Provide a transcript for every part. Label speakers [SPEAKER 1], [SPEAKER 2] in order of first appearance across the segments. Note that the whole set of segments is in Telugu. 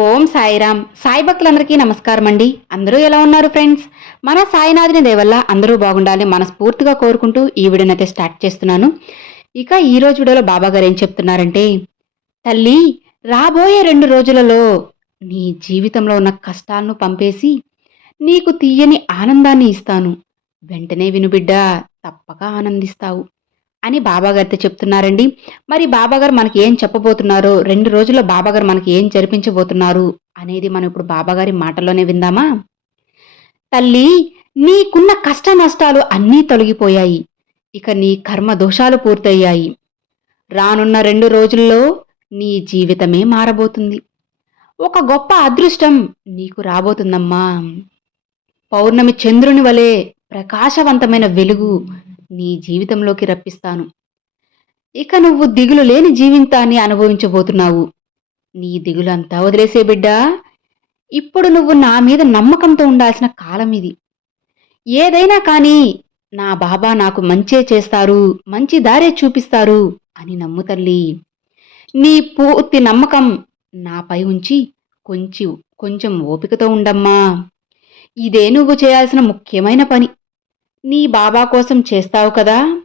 [SPEAKER 1] ఓం సాయిరామ్. సాయి భక్తులందరికీ నమస్కారం అండి అందరూ ఎలా ఉన్నారు ఫ్రెండ్స్? మన సాయినాథుని దేవల్ల అందరూ బాగుండాలి మనస్ఫూర్తిగా కోరుకుంటూ ఈ వీడియోనైతే స్టార్ట్ చేస్తున్నాను. ఇక ఈ రోజు వీడియోలో బాబా గారు ఏం చెప్తున్నారంటే తల్లి రాబోయే రెండు రోజులలో నీ జీవితంలో ఉన్న కష్టాలను పంపేసి నీకు తీయని ఆనందాన్ని ఇస్తాను. వెంటనే విను బిడ్డ తప్పక ఆనందిస్తావు. అని బాబాగారితో చెప్తున్నారండి. మరి బాబాగారు మనకి ఏం చెప్పబోతున్నారో రెండు రోజుల్లో బాబాగారు మనకి ఏం జరిపించబోతున్నారు అనేది మనం ఇప్పుడు బాబాగారి మాటల్లోనే విందామా? తల్లి నీకున్న కష్ట నష్టాలు అన్నీ తొలగిపోయాయి. ఇక నీ కర్మ దోషాలు పూర్తయ్యాయి. రానున్న రెండు రోజుల్లో నీ జీవితమే మారబోతుంది. ఒక గొప్ప అదృష్టం నీకు రాబోతుందమ్మా. పౌర్ణమి చంద్రుని వలె ప్రకాశవంతమైన వెలుగు నీ జీవితంలోకి రప్పిస్తాను. ఇక నువ్వు దిగులు లేని జీవితాన్ని అనుభవించబోతున్నావు. నీ దిగులంతా వదిలేసే బిడ్డా. ఇప్పుడు నువ్వు నా మీద నమ్మకంతో ఉండాల్సిన కాలం ఇది. ఏదైనా కానీ నా బాబా నాకు మంచే చేస్తారు మంచి దారే చూపిస్తారు అని నమ్ము తల్లి. నీ పూర్తి నమ్మకం నాపై ఉంచి కొంచెం కొంచెం ఓపికతో ఉండమ్మా. ఇదే నువ్వు చేయాల్సిన ముఖ్యమైన పని. నీ బాబా కోసం చేస్తావు కదా?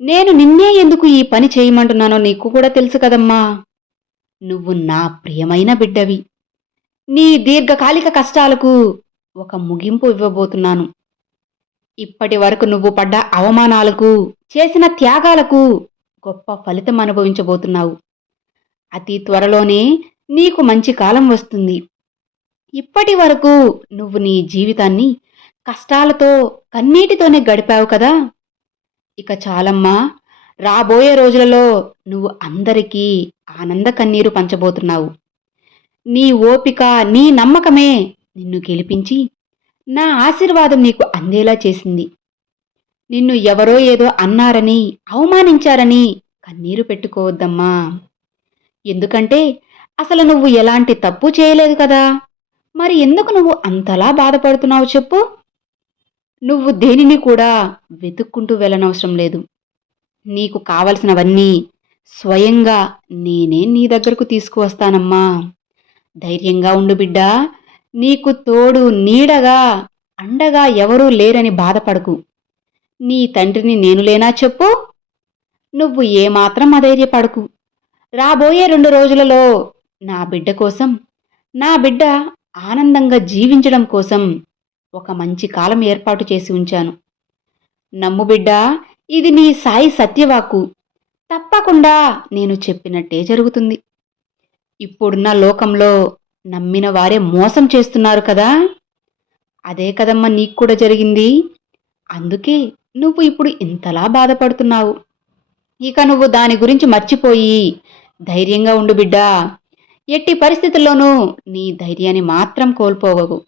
[SPEAKER 1] నేను నిన్నే ఎందుకు ఈ పని చేయమంటున్నానో నీకు కూడా తెలుసు కదమ్మా. నువ్వు నా ప్రియమైన బిడ్డవి. నీ దీర్ఘకాలిక కష్టాలకు ఒక ముగింపు ఇవ్వబోతున్నాను. ఇప్పటి వరకు నువ్వు పడ్డ అవమానాలకు చేసిన త్యాగాలకు గొప్ప ఫలితం అనుభవించబోతున్నావు. అతి త్వరలోనే నీకు మంచి కాలం వస్తుంది. ఇప్పటి వరకు నువ్వు నీ జీవితాన్ని కష్టాలతో కన్నీటితోనే గడిపావు కదా. ఇక చాలమ్మా రాబోయే రోజులలో నువ్వు అందరికీ ఆనంద కన్నీరు పంచబోతున్నావు. నీ ఓపిక నీ నమ్మకమే నిన్ను గెలిపించి నా ఆశీర్వాదం నీకు అందేలా చేసింది. నిన్ను ఎవరో ఏదో అన్నారని అవమానించారని కన్నీరు పెట్టుకోవద్దమ్మా. ఎందుకంటే అసలు నువ్వు ఎలాంటి తప్పు చేయలేదు కదా. మరి ఎందుకు నువ్వు అంతలా బాధపడుతున్నావు చెప్పు. నువ్వు దేనిని కూడా వెతుక్కుంటూ వెళ్ళనవసరం లేదు. నీకు కావలసినవన్నీ స్వయంగా నేనే నీ దగ్గరకు తీసుకువస్తానమ్మా. ధైర్యంగా ఉండు బిడ్డా. నీకు తోడు నీడగా అండగా ఎవరూ లేరని బాధపడకు. నీ తండ్రిని నేను లేనా చెప్పు? నువ్వు ఏమాత్రం అధైర్యపడకు. రాబోయే రెండు రోజులలో నా బిడ్డ కోసం నా బిడ్డ ఆనందంగా జీవించడం కోసం ఒక మంచి కాలం ఏర్పాటు చేసి ఉంచాను. నమ్ము బిడ్డ ఇది నీ సాయి సత్యవాకు తప్పకుండా నేను చెప్పినట్టే జరుగుతుంది. ఇప్పుడున్న లోకంలో నమ్మిన వారే మోసం చేస్తున్నారు కదా? అదే కదమ్మా నీకు కూడా జరిగింది. అందుకే నువ్వు ఇప్పుడు ఇంతలా బాధపడుతున్నావు. ఇక నువ్వు దాని గురించి మర్చిపోయి ధైర్యంగా ఉండు బిడ్డా. ఎట్టి పరిస్థితుల్లోనూ నీ ధైర్యాన్ని మాత్రం కోల్పోవవు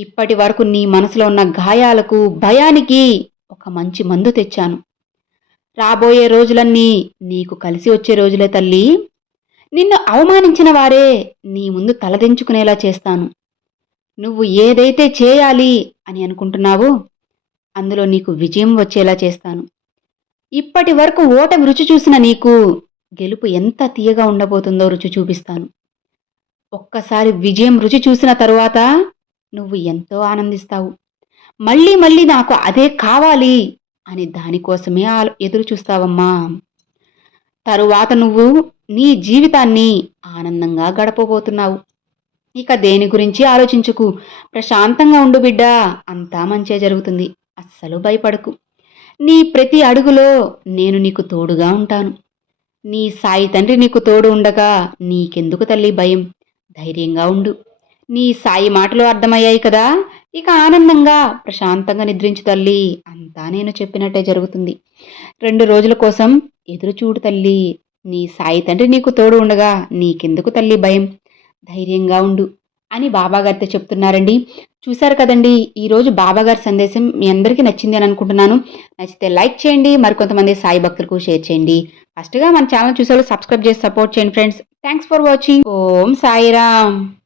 [SPEAKER 1] ఇప్పటి వరకు నీ మనసులో ఉన్న గాయాలకు భయానికి ఒక మంచి మందు తెచ్చాను. రాబోయే రోజులన్నీ నీకు కలిసి వచ్చే రోజులే తల్లి. నిన్ను అవమానించిన వారే నీ ముందు తలదించుకునేలా చేస్తాను. నువ్వు ఏదైతే చేయాలి అని అనుకుంటున్నావో అందులో నీకు విజయం వచ్చేలా చేస్తాను. ఇప్పటి వరకు ఓటమి రుచి చూసిన నీకు గెలుపు ఎంత తీయగా ఉండబోతుందో రుచి చూపిస్తాను. ఒక్కసారి విజయం రుచి చూసిన తరువాత నువ్వు ఎంతో ఆనందిస్తావు. మళ్ళీ మళ్ళీ నాకు అదే కావాలి అని దానికోసమే ఆలో- ఎదురు చూస్తావమ్మా. తరువాత నువ్వు నీ జీవితాన్ని ఆనందంగా గడపబోతున్నావు. ఇక దేని గురించి ఆలోచించుకు. ప్రశాంతంగా ఉండు బిడ్డా. అంతా మంచే జరుగుతుంది. అస్సలు భయపడకు. నీ ప్రతి అడుగులో నేను నీకు తోడుగా ఉంటాను. నీ సాయి తండ్రి నీకు తోడు ఉండగా నీకెందుకు తల్లి భయం? ధైర్యంగా ఉండు. నీ సాయి మాటలు అర్థమయ్యాయి కదా? ఇక ఆనందంగా ప్రశాంతంగా నిద్రించు తల్లి. అంతా నేను చెప్పినట్టే జరుగుతుంది. రెండు రోజుల కోసం ఎదురు చూడు తల్లి. నీ సాయి తండ్రి నీకు తోడు ఉండగా నీకెందుకు తల్లి భయం? ధైర్యంగా ఉండు అని బాబాగారితో చెప్తున్నారండి. చూశారు కదండి ఈరోజు బాబాగారి సందేశం మీ అందరికీ నచ్చింది అని అనుకుంటున్నాను. నచ్చితే లైక్ చేయండి మరికొంతమంది సాయి భక్తులకు షేర్ చేయండి. ఫస్ట్గా మన ఛానల్ చూసేవాళ్ళు సబ్స్క్రైబ్ చేసి సపోర్ట్ చేయండి friends. Thanks for watching. Om Sairam.